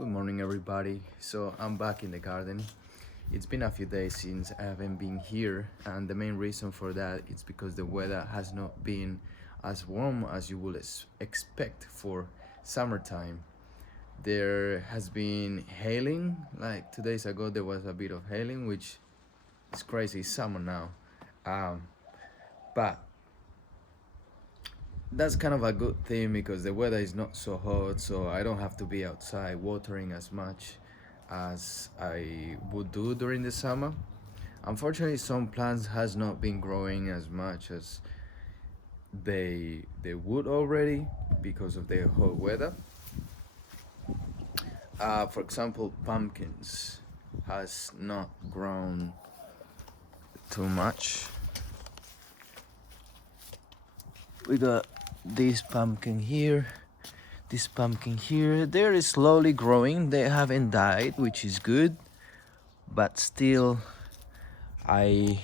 Good morning, everybody. So I'm back in the garden. It's been a few days since I haven't been here, and the main reason for that is because the weather has not been as warm as you would expect for summertime. There has been hailing, like 2 days ago, there was a bit of hailing, which is crazy. It's summer now. Um, but that's kind of a good thing because the weather is not so hot, so I don't have to be outside watering as much as I would do during the summer. Unfortunately, some plants has not been growing as much as they would already because of the hot weather. For example, pumpkins has not grown too much. We got this pumpkin here, this pumpkin here. They're slowly growing. They haven't died, which is good, but still, I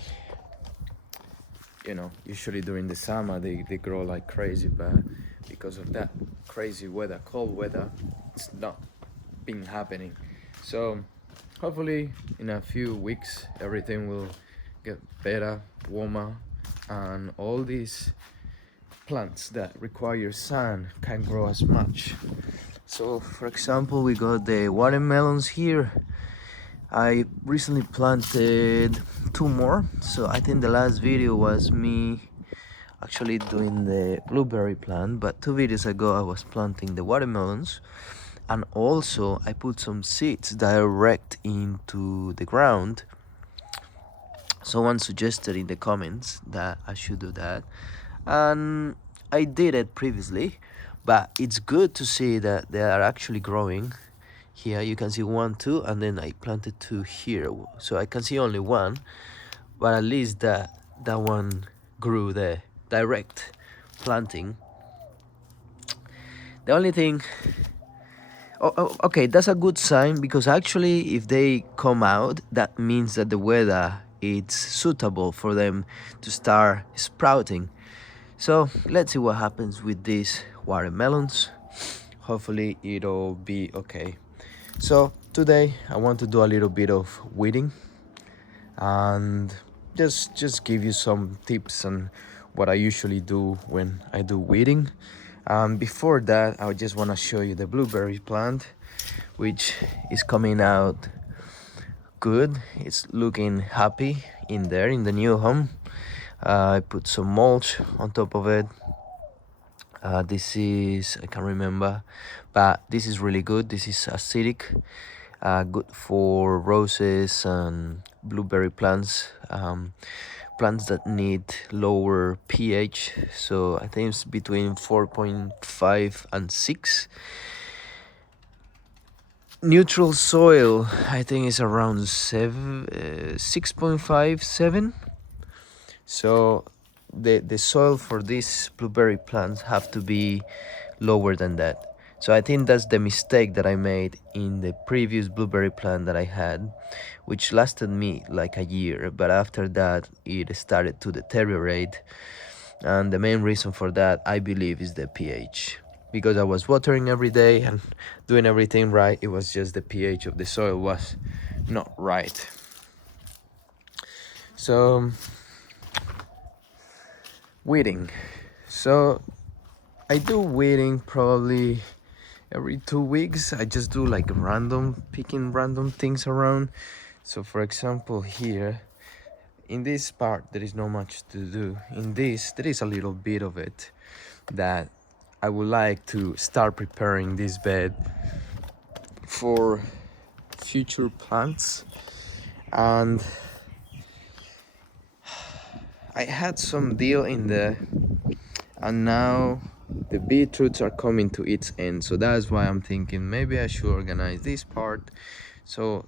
usually during the summer they grow like crazy, but because of that crazy weather, cold weather, it's not been happening. So hopefully in a few weeks everything will get better, warmer, and all these plants that require sun can grow as much. So for example, we got the watermelons here. I recently planted two more, so I think the last video was me actually doing the blueberry plant, but 2 videos ago I was planting the watermelons, and also I put some seeds direct into the ground. Someone suggested in the comments that I should do that, and I did it previously, but it's good to see that they are actually growing. Here you can see one, two, and then I planted two here, so I can see only one, but at least that one grew there, direct planting. The only thing, okay, that's a good sign, because actually if they come out, that means that the weather is suitable for them to start sprouting. So let's see what happens with these watermelons. Hopefully it'll be okay. So today I want to do a little bit of weeding and just give you some tips on what I usually do when I do weeding. Before that, I just want to show you the blueberry plant, which is coming out good. It's looking happy in there in the new home. I put some mulch on top of it. This is, I can't remember, but this is really good. This is acidic, good for roses and blueberry plants, plants that need lower pH. So I think it's between 4.5 and 6. Neutral soil, I think, is around 6.5, 7. So the soil for these blueberry plants have to be lower than that. So I think that's the mistake that I made in the previous blueberry plant that I had, which lasted me like a year, but after that it started to deteriorate. And the main reason for that, I believe, is the pH. Because I was watering every day and doing everything right, it was just the pH of the soil was not right. So weeding. So I do weeding probably every 2 weeks. I just do like picking random things around. So for example, here in this part there is not much to do. In this there is a little bit of it that I would like to start preparing this bed for future plants. And I had some deal in there, and now the beetroots are coming to its end. So that's why I'm thinking maybe I should organize this part so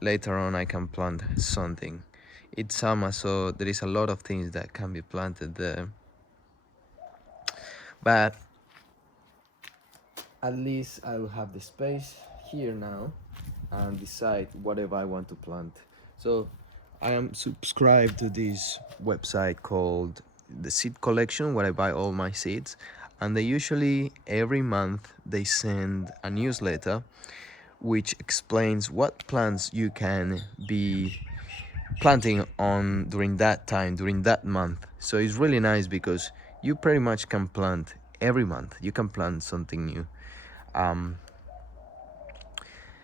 later on I can plant something. It's summer, so there is a lot of things that can be planted there, but at least I will have the space here now and decide whatever I want to plant. So I am subscribed to this website called the Seed Collection, where I buy all my seeds, and they usually every month they send a newsletter which explains what plants you can be planting on during that time, during that month. So it's really nice because you pretty much can plant every month. You can plant something new. Um,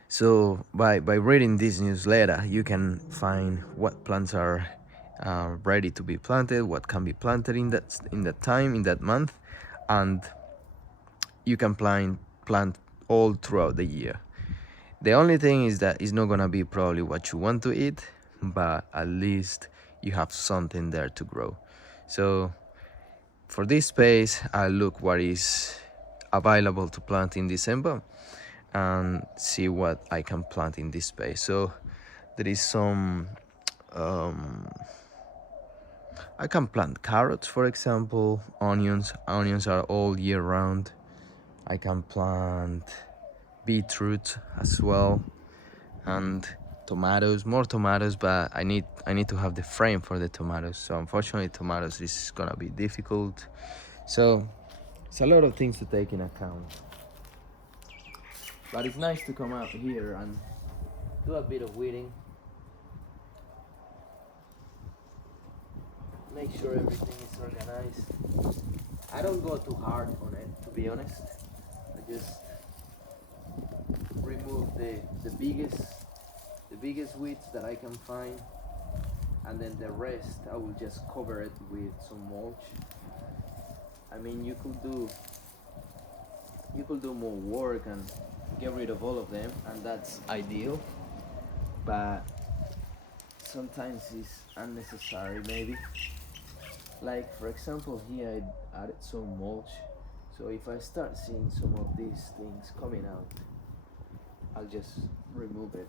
so by reading this newsletter, you can find what plants are ready to be planted, what can be planted in that time, in that month, and you can plant all throughout the year. The only thing is that it's not gonna be probably what you want to eat, but at least you have something there to grow. So for this space, I look what is available to plant in December and see what I can plant in this space. So there is some I can plant carrots, for example, onions. Onions are all year round. I can plant beetroot as well, and tomatoes, more tomatoes, but I need to have the frame for the tomatoes. So unfortunately, tomatoes is gonna be difficult. So it's a lot of things to take in account. But it's nice to come out here and do a bit of weeding. Make sure everything is organized. I don't go too hard on it, to be honest. I just remove the biggest weeds that I can find, and then the rest I will just cover it with some mulch. I mean, you could do more work and get rid of all of them, and that's ideal, but sometimes it's unnecessary maybe. Like for example, here I added some mulch, so if I start seeing some of these things coming out, I'll just remove it,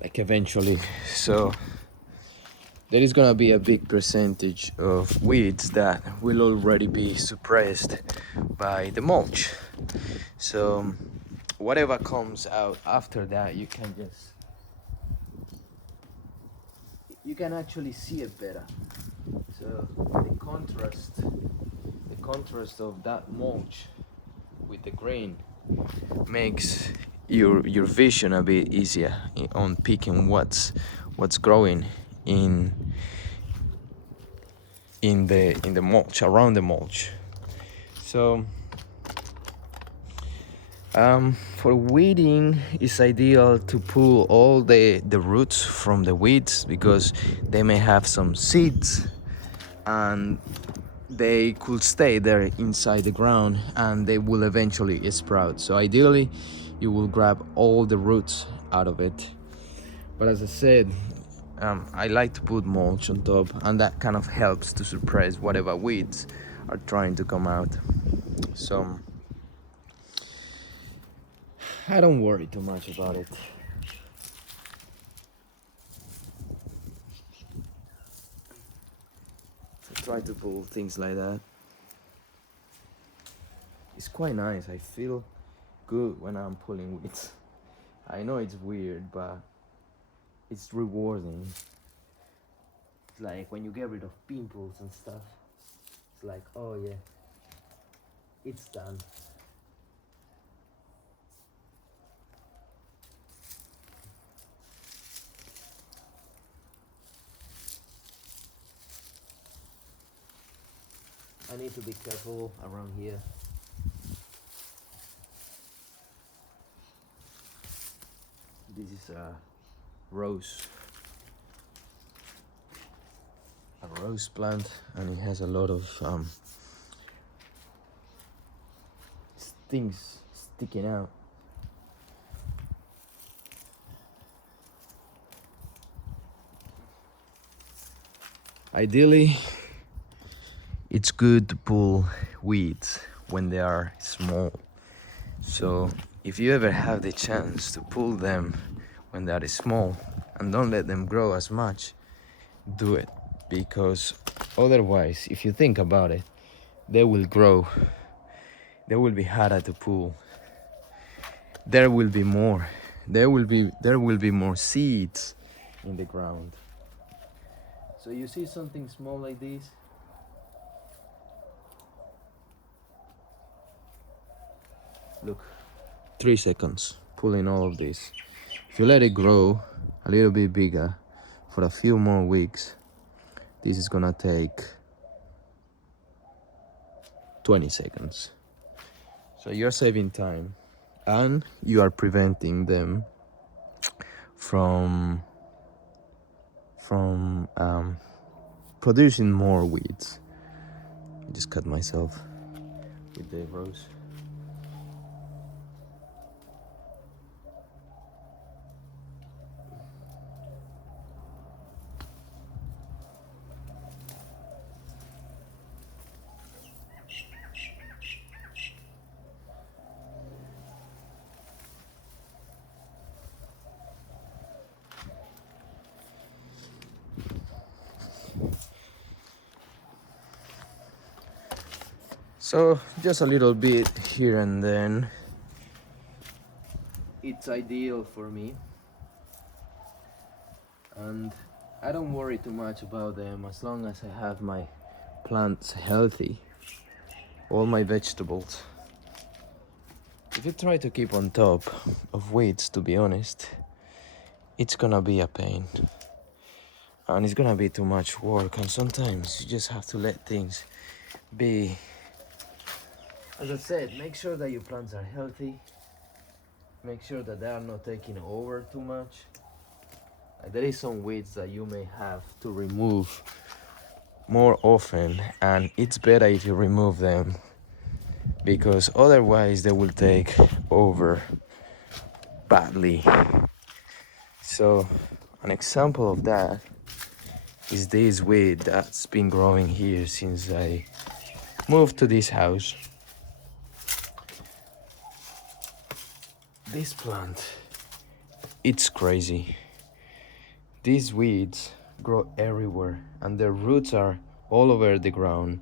like eventually. So there is gonna be a big percentage of weeds that will already be suppressed by the mulch. So whatever comes out after that, you can actually see it better. So the contrast of that mulch with the green makes your vision a bit easier on picking what's growing in the mulch, around the mulch. So for weeding, it's ideal to pull all the roots from the weeds because they may have some seeds and they could stay there inside the ground and they will eventually sprout. So ideally, you will grab all the roots out of it. But as I said, I like to put mulch on top, and that kind of helps to suppress whatever weeds are trying to come out. So I don't worry too much about it. I try to pull things like that. It's quite nice. I feel good when I'm pulling weeds. I know it's weird, but it's rewarding. It's like when you get rid of pimples and stuff. It's like, oh yeah, it's done. I need to be careful around here. This is a rose plant, and it has a lot of things sticking out. Ideally, it's good to pull weeds when they are small. So if you ever have the chance to pull them when they are small and don't let them grow as much, do it, because otherwise, if you think about it, they will grow. They will be harder to pull. There will be more. There will be more seeds in the ground. So you see something small like this, look, 3 seconds pulling all of this. If you let it grow a little bit bigger for a few more weeks, this is gonna take 20 seconds. So you're saving time and you are preventing them from producing more weeds. I just cut myself with the rose. So just a little bit here and then. It's ideal for me, and I don't worry too much about them as long as I have my plants healthy, all my vegetables. If you try to keep on top of weeds, to be honest, it's gonna be a pain and it's gonna be too much work, and sometimes you just have to let things be. As I said, make sure that your plants are healthy, make sure that they are not taking over too much. There is some weeds that you may have to remove more often, and it's better if you remove them because otherwise they will take over badly. So an example of that is this weed that's been growing here since I moved to this house. This plant, it's crazy. These weeds grow everywhere and their roots are all over the ground,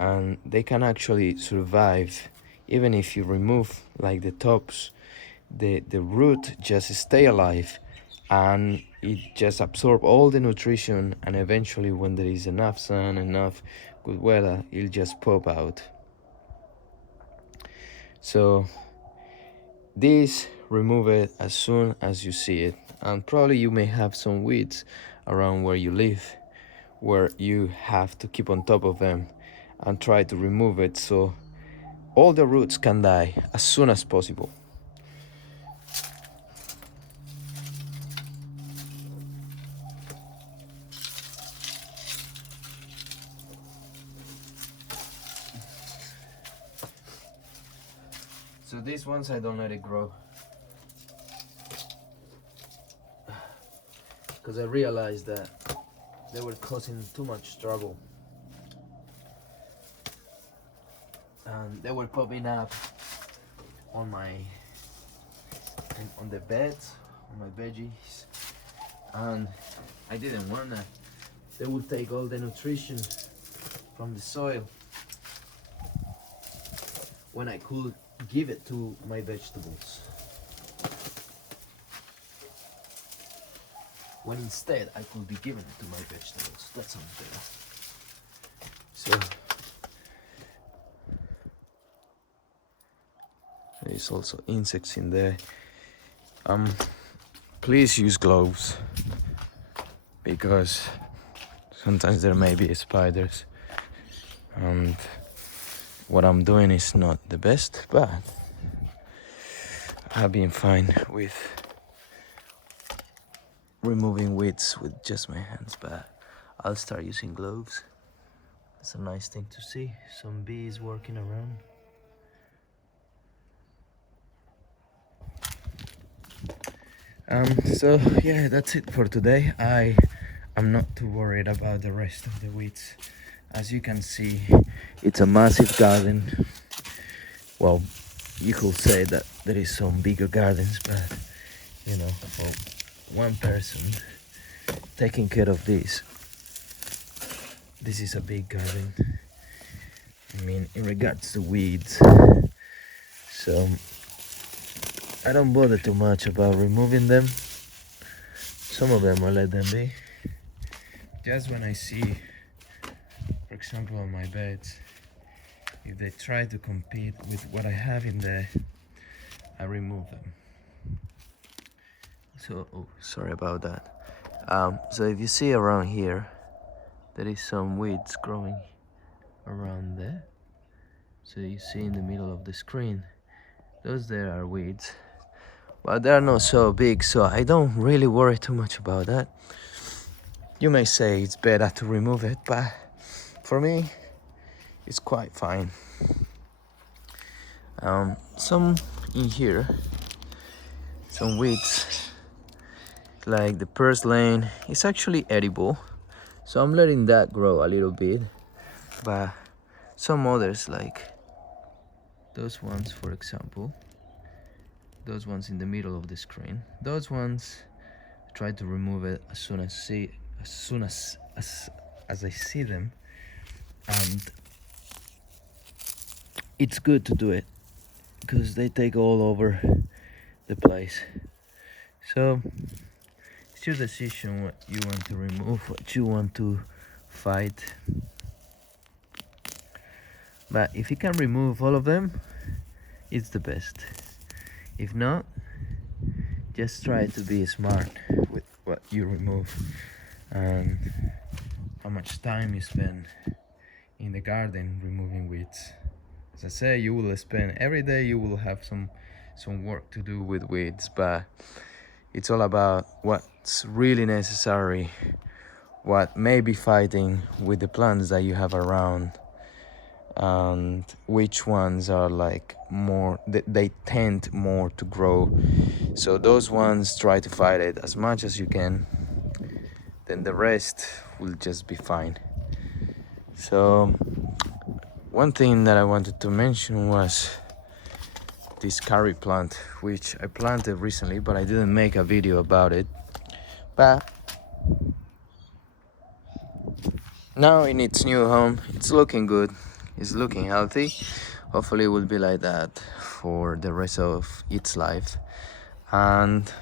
and they can actually survive even if you remove like the tops. The root just stay alive and it just absorb all the nutrition, and eventually when there is enough sun, enough good weather, it'll just pop out. So this, remove it as soon as you see it, and probably you may have some weeds around where you live where you have to keep on top of them and try to remove it so all the roots can die as soon as possible. So these ones I don't let it grow because I realized that they were causing too much trouble and they were popping up on the beds, on my veggies, and I didn't want that. They would take all the nutrition from the soil when I could give it to my vegetables. When instead I could be giving it to my vegetables. That's unfair. So there's also insects in there. Please use gloves because sometimes there may be spiders, and what I'm doing is not the best, but I've been fine with removing weeds with just my hands, but I'll start using gloves. It's a nice thing to see, some bees working around. So yeah, that's it for today. I'm not too worried about the rest of the weeds. As you can see, it's a massive garden. Well, you could say that there is some bigger gardens, but you know, for one person taking care of this is a big garden. I mean, in regards to weeds, so I don't bother too much about removing them. Some of them I let them be. Just when I see, for example, on my beds, if they try to compete with what I have in there, I remove them. So, oh, sorry about that. So if you see around here, there is some weeds growing around there. So you see in the middle of the screen, those there are weeds, but they are not so big, so I don't really worry too much about that. You may say it's better to remove it, but for me, it's quite fine. Some in here, some weeds, like the purslane, it's actually edible, so I'm letting that grow a little bit. But some others, like those ones, for example, those ones in the middle of the screen, those ones I try to remove it as soon as I see them, and it's good to do it because they take all over the place. So it's your decision what you want to remove, what you want to fight. But if you can remove all of them, it's the best. If not, just try to be smart with what you remove and how much time you spend in the garden removing weeds. As I say, you will spend every day, you will have some work to do with weeds, but it's all about what's really necessary, what may be fighting with the plants that you have around, and which ones are like more, they tend more to grow. So those ones, try to fight it as much as you can, then the rest will just be fine. So one thing that I wanted to mention was this curry plant, which I planted recently, but I didn't make a video about it. But now in its new home, it's looking good, it's looking healthy. Hopefully it will be like that for the rest of its life. And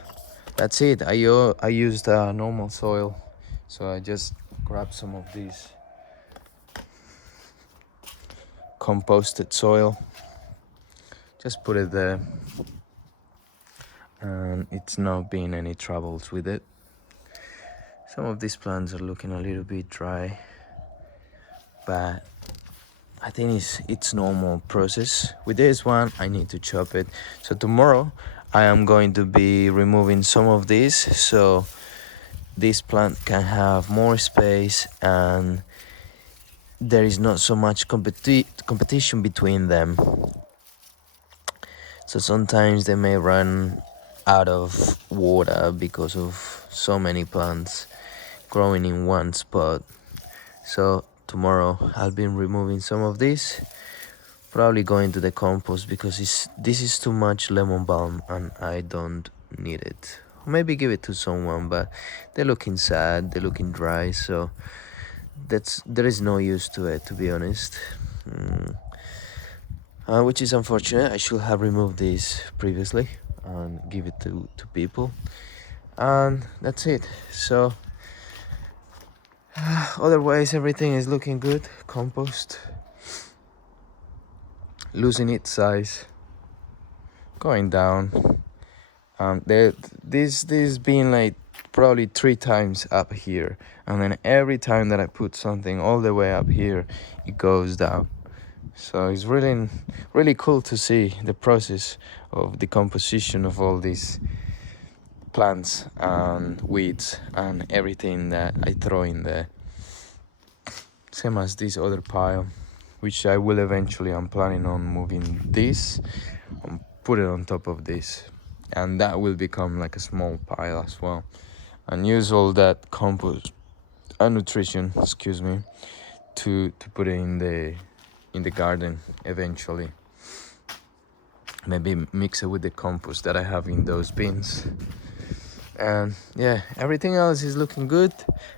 that's it. I used normal soil, so I just grabbed some of this composted soil, just put it there, and it's not been any troubles with it. Some of these plants are looking a little bit dry, but I think it's normal process. With this one, I need to chop it. So tomorrow I am going to be removing some of this, so this plant can have more space and there is not so much competition between them. So sometimes they may run out of water because of so many plants growing in one spot. So tomorrow I'll be removing some of this, probably going to the compost because this is too much lemon balm and I don't need it. Maybe give it to someone, but they're looking sad, they're looking dry, so there is no use to it, to be honest. Which is unfortunate. I should have removed this previously and give it to people, and that's it. So otherwise everything is looking good. Compost losing its size, going down. This being like probably 3 times up here, and then every time that I put something all the way up here, it goes down. So it's really cool to see the process of decomposition of all these plants and weeds and everything that I throw in there. Same as this other pile, which I will eventually, I'm planning on moving this and put it on top of this, and that will become like a small pile as well, and use all that compost and nutrition, excuse me, to put it in the garden eventually. Maybe mix it with the compost that I have in those bins. And yeah, everything else is looking good,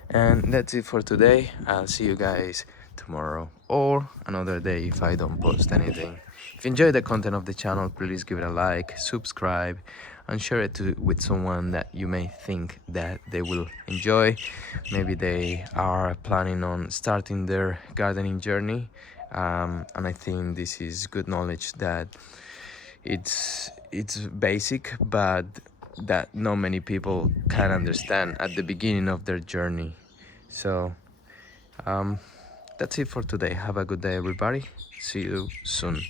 and that's it for today. I'll see you guys tomorrow or another day if I don't post anything. If you enjoy the content of the channel, please give it a like, subscribe, and share it with someone that you may think that they will enjoy. Maybe they are planning on starting their gardening journey, and I think this is good knowledge that it's basic, but that not many people can understand at the beginning of their journey. So that's it for today. Have a good day, everybody. See you soon.